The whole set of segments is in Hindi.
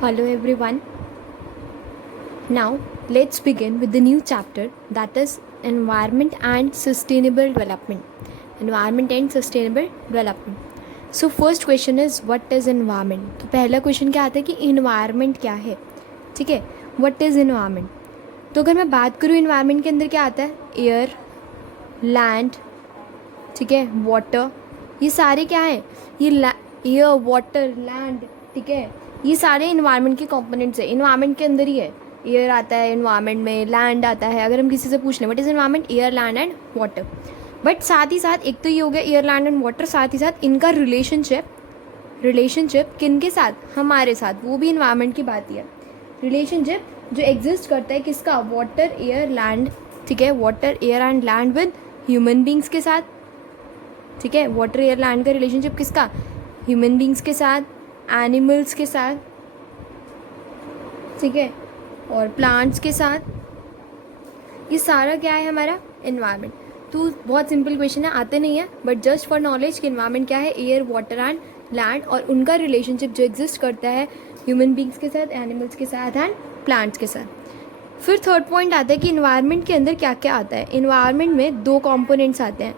Hello everyone. Now let's begin with the new chapter, that is environment and sustainable development. Environment and sustainable development. So first question is what is environment? तो पहला क्वेश्चन क्या आता है कि environment क्या है. ठीक है, what is environment? तो अगर मैं बात करूँ environment के अंदर क्या आता है, एयर, लैंड, ठीक है, वाटर, ये सारे क्या हैं, ये एयर, वाटर, लैंड, ठीक है, ये सारे इन्वायरमेंट के कंपोनेंट्स है. इन्वायरमेंट के अंदर ही है, एयर आता है इन्वायरमेंट में, लैंड आता है. अगर हम किसी से पूछ लें what is environment, air, land and water. But साथ ही साथ एक तो ये हो गया एयर, लैंड एंड वाटर, साथ ही साथ इनका रिलेशनशिप किन के साथ, हमारे साथ, वो भी इन्वायरमेंट की बात ही है. रिलेशनशिप जो एग्जिस्ट करता है किसका, वाटर, एयर, लैंड, ठीक है, water, air and land with human beings के साथ. ठीक है, वाटर, एयर, लैंड का रिलेशनशिप किसका, ह्यूमन बींग्स के साथ, एनिमल्स के साथ, ठीक है, और प्लांट्स के साथ. ये सारा क्या है हमारा एनवायरनमेंट. तो बहुत सिंपल क्वेश्चन है, आते नहीं है, बट जस्ट फॉर नॉलेज कि एनवायरनमेंट क्या है, एयर, वाटर एंड लैंड, और उनका रिलेशनशिप जो एग्जिस्ट करता है ह्यूमन बींग्स के साथ, एनिमल्स के साथ एंड प्लांट्स के साथ. फिर थर्ड पॉइंट आता है कि इन्वायरमेंट के अंदर क्या क्या आता है. इन्वायरमेंट में दो कंपोनेंट्स आते हैं.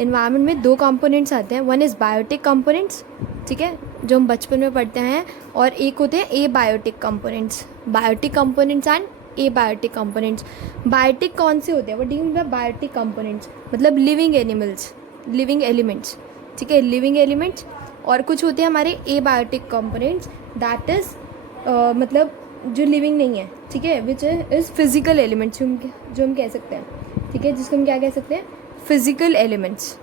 इन्वायरमेंट में दो कंपोनेंट्स आते हैं. वन इज़ बायोटिक कंपोनेंट्स, ठीक है, जो हम बचपन में पढ़ते हैं, और एक होते हैं abiotic components. Biotic components and abiotic components. Biotic कौन से होते हैं, what do you mean by biotic components, मतलब लिविंग एनिमल्स, लिविंग एलिमेंट्स, ठीक है, लिविंग एलिमेंट्स. और कुछ होते हैं हमारे abiotic components, that is मतलब जो लिविंग नहीं है, ठीक है, विच इज़ फिजिकल एलिमेंट्स, जो हम कह सकते हैं, ठीक है, जिसको हम क्या कह सकते हैं, फिजिकल एलिमेंट्स,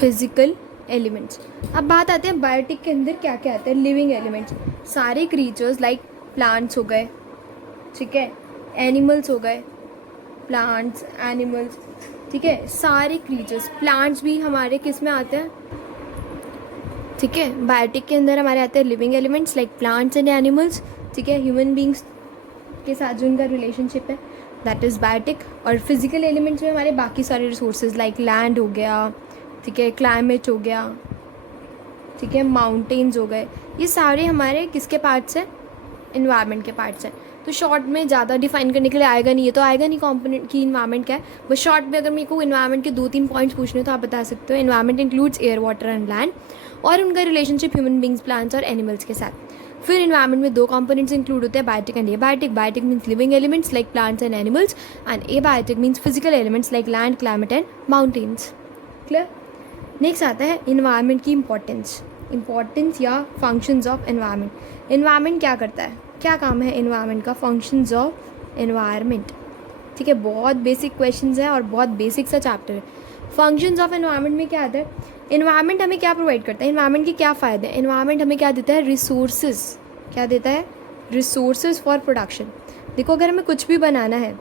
फिजिकल एलिमेंट्स. अब बात आते हैं बायोटिक के अंदर क्या क्या आता है. लिविंग एलिमेंट्स, सारे क्रीचर्स लाइक प्लांट्स हो गए, ठीक है, एनिमल्स हो गए, प्लांट्स, एनिमल्स, ठीक है, सारे क्रीचर्स. प्लांट्स भी हमारे किस में आते हैं, ठीक है, बायोटिक के अंदर हमारे आते हैं living elements like plants and animals, ठीक है, ह्यूमन बींग्स के साथ जो उनका रिलेशनशिप है, दैट इज़ बायोटिक. और फिजिकल एलिमेंट्स में हमारे बाकी सारे रिसोर्सेज लाइक लैंड हो गया, ठीक है, क्लाइमेट हो गया, ठीक है, माउंटेन्स हो गए, ये सारे हमारे किसके पार्ट्स हैं, इन्वायरमेंट के पार्ट्स हैं. तो शॉर्ट में ज़्यादा डिफाइन करने के लिए आएगा नहीं, ये तो आएगा नहीं कॉम्पोनेंट की इन्वायरमेंट क्या है. बस शॉर्ट में अगर मेरे को इन्वायरमेंट के 2-3 पॉइंट्स पूछने तो आप बता सकते हो. Environment includes air, water and land, और उनका रिलेशनशिप ह्यूमन बींग्स, प्लांट्स और एनिमल्स के साथ. फिर इन्वायरमेंट में दो कंपोनेंट्स इंक्लूड होते हैं, biotic and abiotic. Biotic means living elements like plants and animals, and abiotic means physical elements like land, climate and mountains. Clear. Next आता है इन्वायरमेंट की इंपॉर्टेंस या फंक्शंस ऑफ एनवायरनमेंट. एनवायरनमेंट क्या करता है, क्या काम है एनवायरनमेंट का, फंक्शंस ऑफ एनवायरनमेंट, ठीक है, बहुत बेसिक क्वेश्चंस है और बहुत बेसिक सा चैप्टर है. फंक्शंस ऑफ एनवायरनमेंट में क्या आता है, एनवायरनमेंट हमें क्या प्रोवाइड करता है, एनवायरनमेंट के क्या फ़ायदे हैं. एनवायरनमेंट हमें क्या देता है, रिसोर्सेज, क्या देता है, रिसोर्सेज फॉर प्रोडक्शन. देखो अगर हमें कुछ भी बनाना है,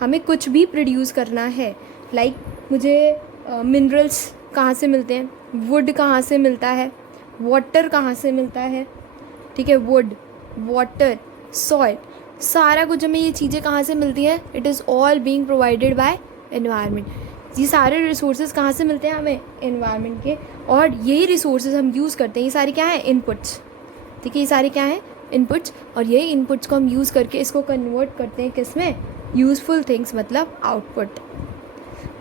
हमें कुछ भी प्रोड्यूस करना है, लाइक मुझे मिनरल्स कहाँ से मिलते हैं, वुड कहाँ से मिलता है, वाटर कहाँ से मिलता है, ठीक है, वुड, वाटर, सॉइल, सारा कुछ हमें ये चीज़ें कहाँ से मिलती हैं, it is all being provided by environment. ये सारे रिसोर्सेज कहाँ से मिलते हैं हमें, एनवायरनमेंट के, और यही रिसोर्सेज हम यूज़ करते हैं. ये सारे क्या हैं, इनपुट्स, ठीक है, ये सारे क्या हैं, इनपुट्स, और यही इनपुट्स को हम यूज़ करके इसको कन्वर्ट करते हैं किस में, यूज़फुल थिंग्स, मतलब आउटपुट.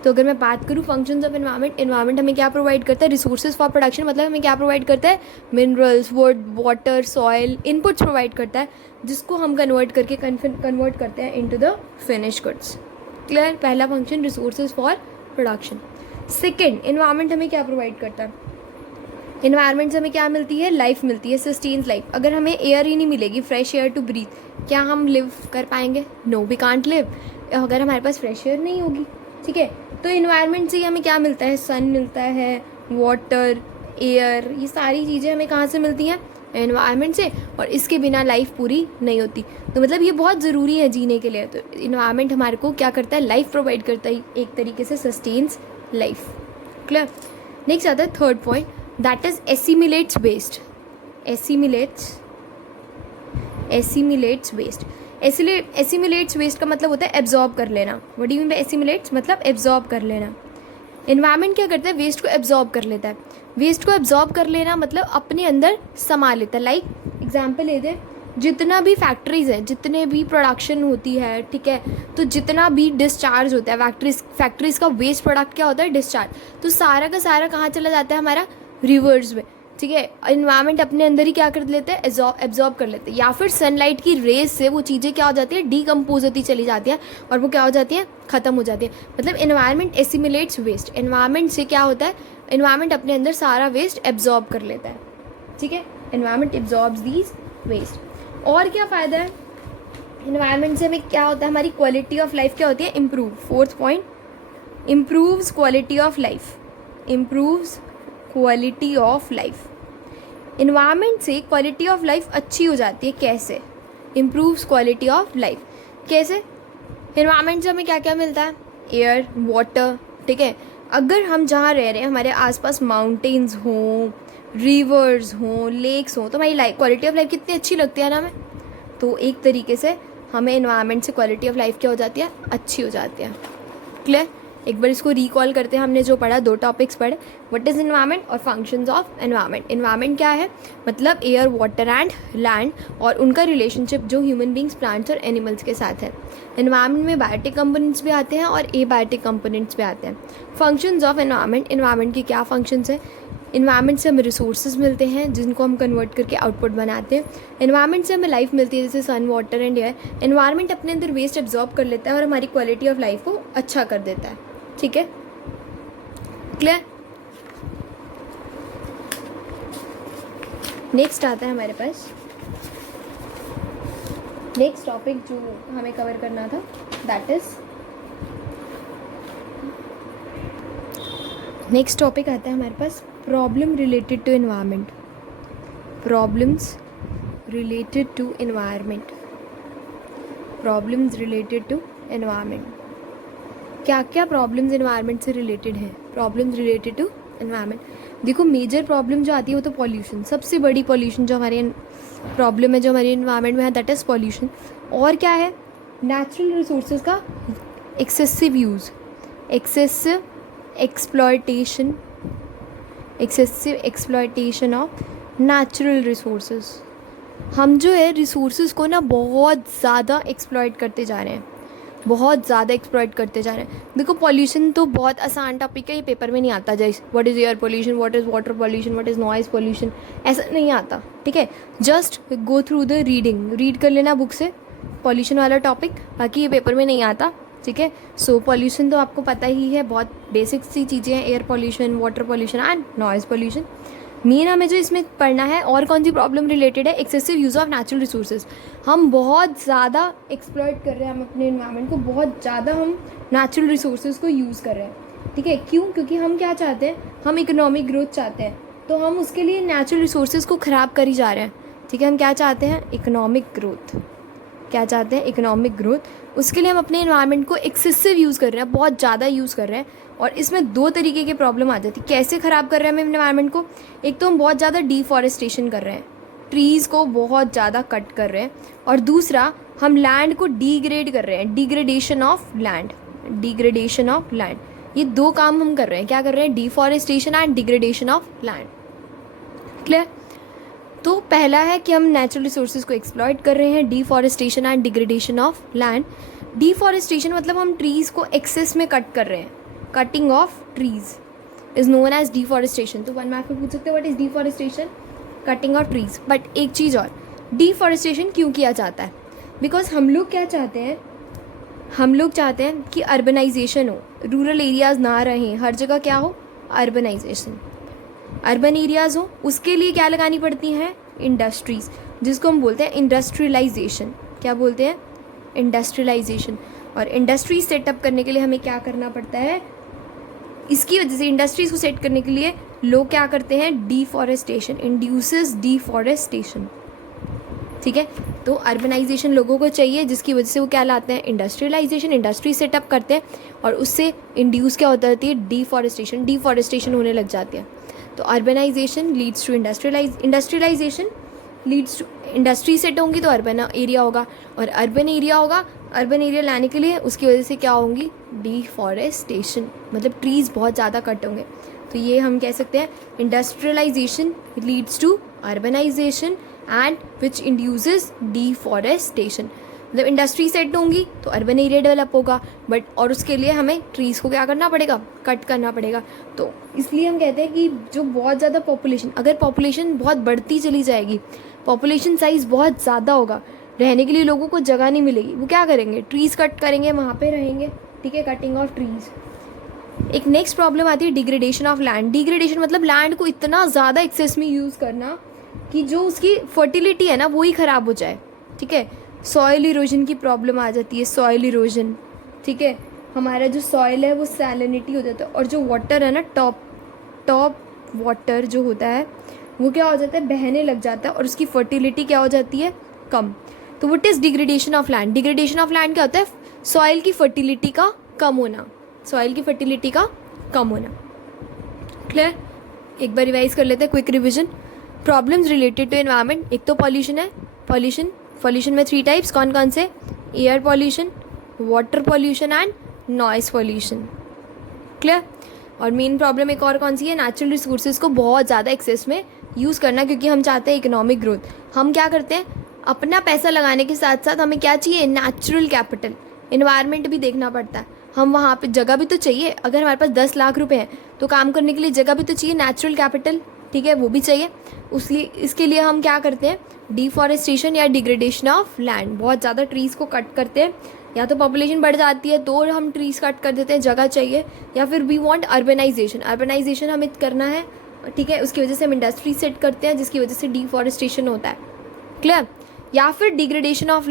तो अगर मैं बात करूँ फंक्शंस ऑफ एनवायरनमेंट, एनवायरनमेंट हमें क्या प्रोवाइड करता है, रिसोर्सेज फॉर प्रोडक्शन, मतलब हमें क्या प्रोवाइड करता है, minerals, wood, water, soil, inputs provide करता है, जिसको हम कन्वर्ट करते हैं into the finish goods. Clear. पहला function resources for production. Second, environment हमें क्या प्रोवाइड करता है, एनवायरनमेंट से हमें क्या मिलती है, लाइफ मिलती है, सस्टेन्स लाइफ. अगर हमें एयर ही नहीं मिलेगी, फ्रेश एयर टू ब्रीथ, क्या हम लिव कर पाएंगे, नो वी कांट लिव, अगर हमारे पास फ्रेश एयर नहीं होगी, ठीक है. तो इन्वायरमेंट से हमें क्या मिलता है, सन मिलता है, वाटर, एयर, ये सारी चीज़ें हमें कहाँ से मिलती हैं, एनवायरनमेंट से, और इसके बिना लाइफ पूरी नहीं होती. तो मतलब ये बहुत ज़रूरी है जीने के लिए. तो इन्वायरमेंट हमारे को क्या करता है, लाइफ प्रोवाइड करता है, एक तरीके से सस्टेन्स लाइफ. क्लियर. नेक्स्ट आता है third point, that is assimilates waste. Assimilates waste. Assimilates waste का मतलब होता है एब्जॉर्ब कर लेना. What do you mean by assimilates, मतलब एब्जॉर्ब कर लेना. एनवायरनमेंट क्या करता है, वेस्ट को एब्जॉर्ब कर लेता है. वेस्ट को एब्जॉर्ब कर लेना मतलब अपने अंदर समा लेता है. लाइक एग्जाम्पल लेते हैं, जितना भी फैक्ट्रीज़ है, जितने भी प्रोडक्शन होती है, ठीक है, तो जितना भी डिस्चार्ज होता है, फैक्ट्रीज़ का वेस्ट प्रोडक्ट क्या होता है, डिस्चार्ज, तो सारा का सारा कहाँ चला जाता है, हमारा रिवर्स में, ठीक है। इन्वायरमेंट अपने अंदर ही क्या कर लेते हैं, एब्जॉर्ब कर लेते हैं, या फिर सनलाइट की रेज से वो चीज़ें क्या हो जाती है, डीकम्पोज होती चली जाती है और वो क्या हो जाती है, ख़त्म हो जाती है। मतलब इन्वायरमेंट एसिमिलेट्स वेस्ट, इन्वायरमेंट से क्या होता है, इन्वायरमेंट अपने अंदर सारा वेस्ट एब्जॉर्ब कर लेता है, ठीक है। Environment absorbs these waste. और क्या फ़ायदा है इन्वायरमेंट से, हमें क्या होता है, हमारी क्वालिटी ऑफ लाइफ क्या होती है, improve. Fourth point, improves quality of life, improves quality of life. Environment से क्वालिटी ऑफ लाइफ अच्छी हो जाती है। कैसे? Improves quality of life. कैसे? इन्वायरमेंट से हमें क्या क्या मिलता है, एयर, वाटर, ठीक है। अगर हम जहाँ रह रहे हैं हमारे आसपास माउंटेन्स हों, रिवर्स हों, लेक्स हों, तो हमारी लाइफ, क्वालिटी ऑफ लाइफ कितनी अच्छी लगती है ना हमें। तो एक तरीके से हमें इन्वायरमेंट से क्वालिटी ऑफ लाइफ क्या हो जाती है, अच्छी हो जाती है। क्लियर? एक बार इसको रिकॉल करते हैं, हमने जो पढ़ा, 2 टॉपिक्स पढ़े, व्हाट इज़ इन्वायरमेंट और फंक्शंस ऑफ इन्वायरमेंट। इन्वायरमेंट क्या है, मतलब एयर, वाटर एंड लैंड, और उनका रिलेशनशिप जो ह्यूमन बींग्स, प्लांट्स और एनिमल्स के साथ है। इन्वायरमेंट में बायोटिक कंपोनेंट्स भी आते हैं और एबायोटिक कंपोनेंट्स भी आते हैं। फंक्शंस ऑफ इन्वायरमेंट, इन्वायरमेंट के क्या फंक्शंस हैं। इन्वायरमेंट से हमें रिसोर्सेज मिलते हैं जिनको हम कन्वर्ट करके आउटपुट बनाते हैं। इन्वायरमेंट से हमें लाइफ मिलती है, जैसे सन, वाटर एंड एयर। इन्वायरमेंट अपने अंदर वेस्ट एब्जॉर्ब कर लेता है और हमारी क्वालिटी ऑफ लाइफ को अच्छा कर देता है, ठीक है। क्लियर? नेक्स्ट आता है हमारे पास, नेक्स्ट टॉपिक जो हमें कवर करना था, दैट इज, नेक्स्ट टॉपिक आता है हमारे पास, problem related to environment. Problems related to environment, problems related to environment. क्या क्या प्रॉब्लम्स एनवायरनमेंट से रिलेटेड है, प्रॉब्लम्स रिलेटेड टू एनवायरनमेंट। देखो, मेजर प्रॉब्लम जो आती है वो तो पॉल्यूशन, सबसे बड़ी पॉल्यूशन जो हमारे प्रॉब्लम है जो हमारे एनवायरनमेंट में है, दैट इज़ पॉल्यूशन। और क्या है, नेचुरल रिसोर्सेज का excessive use, excessive exploitation, excessive exploitation of natural resources. हम जो है रिसोर्सेज को ना बहुत ज़्यादा एक्सप्लॉयट करते जा रहे हैं, बहुत ज़्यादा एक्सप्लॉयट करते जा रहे हैं। देखो, पॉल्यूशन तो बहुत आसान टॉपिक है, ये पेपर में नहीं आता, जैसे what is air pollution, what is water pollution, what is noise pollution, ऐसा नहीं आता, ठीक है। Just go through the reading, read कर लेना बुक से पॉल्यूशन वाला टॉपिक, बाकी ये पेपर में नहीं आता, ठीक है। सो पॉल्यूशन तो आपको पता ही है, बहुत बेसिक सी चीज़ें हैं, air pollution, water pollution and noise pollution. Main हमें जो इसमें पढ़ना है, और कौन सी प्रॉब्लम रिलेटेड है, excessive use of natural resources. हम बहुत ज़्यादा एक्सप्लॉयट कर रहे हैं, हम अपने एनवायरनमेंट को बहुत ज़्यादा हम नेचुरल रिसोर्सेज को यूज़ कर रहे हैं, ठीक है। क्यों? क्योंकि हम क्या चाहते हैं, हम इकोनॉमिक ग्रोथ चाहते हैं, तो हम उसके लिए नेचुरल रिसोर्सेज को ख़राब कर ही जा रहे हैं, ठीक है। हम क्या चाहते हैं, इकोनॉमिक ग्रोथ, क्या चाहते हैं, इकोनॉमिक ग्रोथ। उसके लिए हम अपने एनवायरनमेंट को एक्सेसिव यूज़ कर रहे हैं, बहुत ज़्यादा यूज़ कर रहे हैं, और इसमें 2 तरीके की प्रॉब्लम आ जाती है। कैसे ख़राब कर रहे हैं हम एनवायरनमेंट को, एक तो हम बहुत ज़्यादा डिफॉरेस्टेशन कर रहे हैं, ट्रीज़ को बहुत ज़्यादा कट कर रहे हैं, और दूसरा हम लैंड को डिग्रेड कर रहे हैं, degradation of land, degradation of land. ये 2 काम हम कर रहे हैं, क्या कर रहे हैं, deforestation and degradation of land. Clear? तो पहला है कि हम नेचुरल रिसोर्सेज को एक्सप्लॉइट कर रहे हैं, deforestation and degradation of land. Deforestation मतलब हम ट्रीज़ को एक्सेस में कट कर रहे हैं, cutting of trees is known as deforestation. तो 1 मार्क में पूछ सकते हैं what is deforestation, cutting of trees. But एक चीज़ और, डिफॉरेस्टेशन क्यों किया जाता है, बिकॉज हम लोग क्या चाहते हैं, हम लोग चाहते हैं कि अर्बनाइजेशन हो, रूरल एरियाज़ ना रहें, हर जगह क्या हो, अर्बनाइजेशन, अर्बन एरियाज़ हो। उसके लिए क्या लगानी पड़ती हैं, इंडस्ट्रीज़, जिसको हम बोलते हैं इंडस्ट्रियलाइजेशन। क्या बोलते हैं, इंडस्ट्रियलाइजेशन। और इंडस्ट्रीज सेटअप करने के लिए हमें क्या करना पड़ता है, इसकी वजह से इंडस्ट्रीज़ को सेट करने के लिए लोग क्या करते हैं, डिफॉरेस्टेशन, इंड्यूसेस डिफॉरेस्टेशन, ठीक है। तो अर्बनाइजेशन लोगों को चाहिए, जिसकी वजह से वो क्या लाते हैं, इंडस्ट्रियलाइजेशन, इंडस्ट्री सेटअप करते हैं, और उससे इंड्यूस क्या होता है, डिफॉरेस्टेशन, डिफॉरेस्टेशन होने लग जाती है। तो urbanisation leads to industrialisation leads to industry set होंगी तो अर्बन एरिया होगा, और अर्बन एरिया होगा, अर्बन एरिया लाने के लिए उसकी वजह से क्या होंगी, डिफॉरेस्टेशन, मतलब ट्रीज़ बहुत ज़्यादा कट होंगे। तो ये हम कह सकते हैं industrialisation leads to urbanisation and which induces deforestation. मतलब इंडस्ट्री सेट होंगी तो अर्बन एरिया डेवलप होगा, बट और उसके लिए हमें ट्रीज़ को क्या करना पड़ेगा, कट करना पड़ेगा। तो इसलिए हम कहते हैं कि जो बहुत ज़्यादा पॉपुलेशन, अगर पॉपुलेशन बहुत बढ़ती चली जाएगी, पॉपुलेशन साइज़ बहुत ज़्यादा होगा, रहने के लिए लोगों को जगह नहीं मिलेगी, वो क्या करेंगे, ट्रीज़ कट करेंगे, वहाँ पे रहेंगे, ठीक है, कटिंग ऑफ ट्रीज़। एक नेक्स्ट प्रॉब्लम आती है डिग्रेडेशन ऑफ लैंड। डिग्रेडेशन मतलब लैंड को इतना ज़्यादा एक्सेस में यूज़ करना कि जो उसकी फर्टिलिटी है ना वो ही ख़राब हो जाए, ठीक है। सॉइल इरोजन की प्रॉब्लम आ जाती है, सॉइल इरोजन, ठीक है। हमारा जो सॉइल है वो सैलिनिटी हो जाता है, और जो वाटर है ना, टॉप वाटर जो होता है वो क्या हो जाता है, बहने लग जाता है, और उसकी फर्टिलिटी क्या हो जाती है, कम। तो what is degradation of land? Degradation of land क्या होता है, सॉइल की फर्टिलिटी का कम होना, सॉइल की फर्टिलिटी का कम होना। क्लियर? एक बार रिवाइज कर लेते हैं, quick revision. Problems related to environment, एक तो पॉल्यूशन है, पॉल्यूशन में 3 टाइप्स, कौन कौन से, air pollution, water pollution and noise pollution. Clear? और मेन प्रॉब्लम एक और कौन सी है, नेचुरल रिसोर्सेज को बहुत ज़्यादा एक्सेस में यूज़ करना, क्योंकि हम चाहते हैं इकोनॉमिक ग्रोथ। हम क्या करते हैं, अपना पैसा लगाने के साथ साथ हमें क्या चाहिए, नेचुरल कैपिटल, इन्वायरमेंट भी देखना पड़ता है। हम वहाँ पे जगह भी तो चाहिए, अगर हमारे पास 10 लाख रुपए हैं तो काम करने के लिए जगह भी तो चाहिए, नेचुरल कैपिटल, ठीक है, वो भी चाहिए। इसके लिए हम क्या करते हैं, डिफॉरेस्टेशन या डिग्रेडेशन ऑफ लैंड, बहुत ज़्यादा ट्रीज़ को कट करते हैं, या तो पॉपुलेशन बढ़ जाती है तो हम ट्रीज़ कट कर देते हैं, जगह चाहिए, या फिर वी वांट अर्बनाइजेशन हमें करना है, ठीक है, उसकी वजह से हम इंडस्ट्री सेट करते हैं, जिसकी वजह से डिफॉरेस्टेशन होता है। क्लियर? या फिर डिग्रेडेशन ऑफ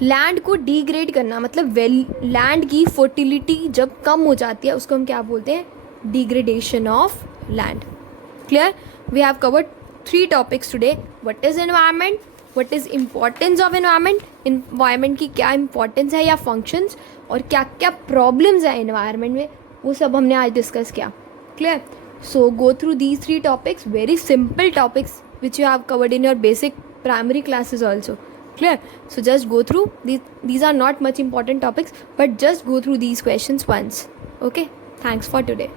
लैंड को डिग्रेड करना, मतलब लैंड की फर्टिलिटी जब कम हो जाती है उसको हम क्या बोलते हैं, degradation of land. Clear? We have covered 3 topics today. What is environment, what is importance of environment, environment की क्या इंपॉर्टेंस है या फंक्शंस, और क्या क्या प्रॉब्लम्स हैं एनवायरनमेंट में, वो सब हमने आज डिस्कस किया। Clear? So go through these 3 topics, very simple topics which you have covered in your basic primary classes also. Clear? So just go through these are not much important topics, but just go through these questions once. Okay, thanks for today.